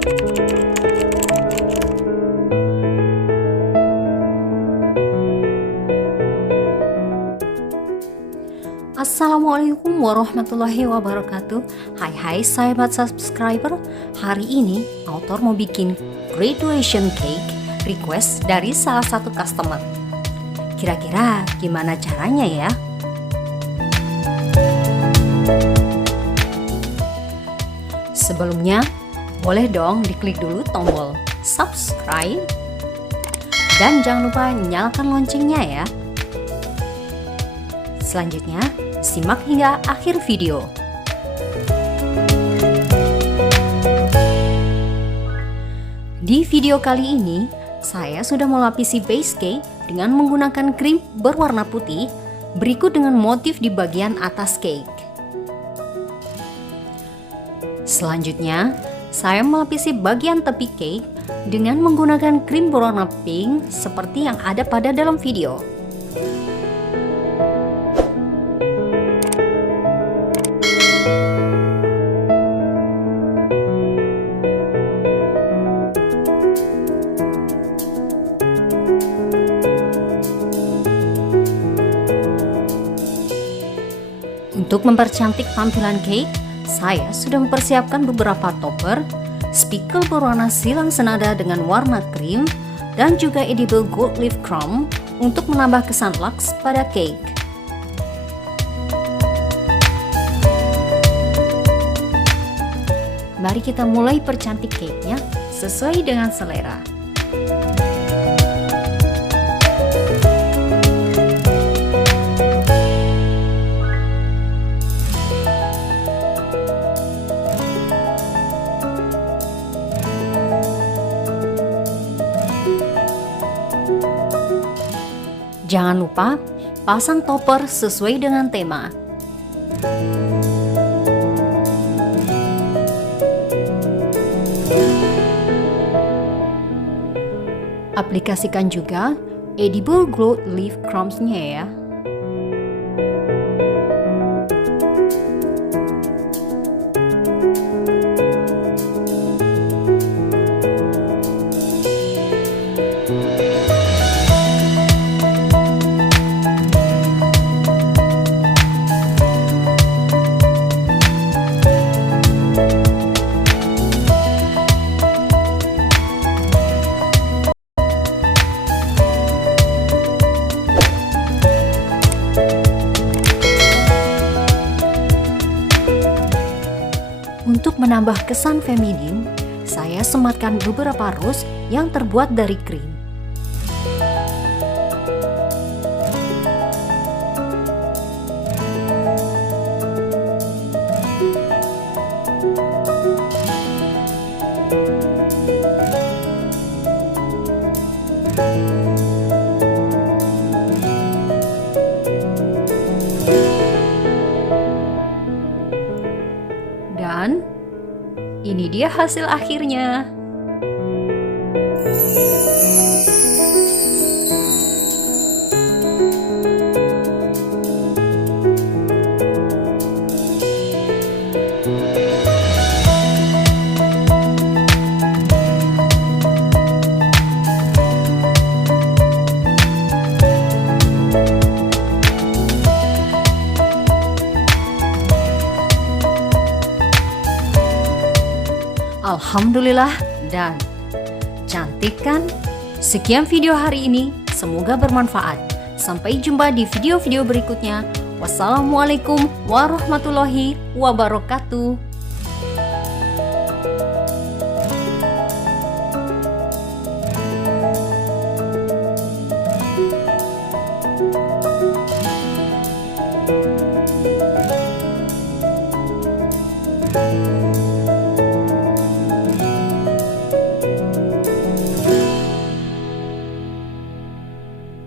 Assalamualaikum warahmatullahi wabarakatuh. Hai sahabat subscriber. Hari ini author mau bikin graduation cake request dari salah satu customer. Kira-kira gimana caranya ya? Sebelumnya, boleh dong diklik dulu tombol subscribe dan jangan lupa nyalakan loncengnya ya. Selanjutnya, simak hingga akhir video. Di video kali ini, saya sudah melapisi base cake dengan menggunakan krim berwarna putih, berikut dengan motif di bagian atas cake. Selanjutnya, saya melapisi bagian tepi cake dengan menggunakan krim berwarna pink seperti yang ada pada dalam video. Untuk mempercantik tampilan cake, saya sudah mempersiapkan beberapa topper, speckle berwarna silang senada dengan warna krim, dan juga edible gold leaf crumb untuk menambah kesan luxe pada cake. Mari kita mulai percantik cake-nya sesuai dengan selera. Jangan lupa pasang topper sesuai dengan tema. Aplikasikan juga edible gold leaf crumbs-nya ya. Untuk menambah kesan feminin, saya sematkan beberapa rose yang terbuat dari krim. Dan ini dia hasil akhirnya. Alhamdulillah dan cantik kan? Sekian video hari ini, semoga bermanfaat. Sampai jumpa di video-video berikutnya. Wassalamualaikum warahmatullahi wabarakatuh.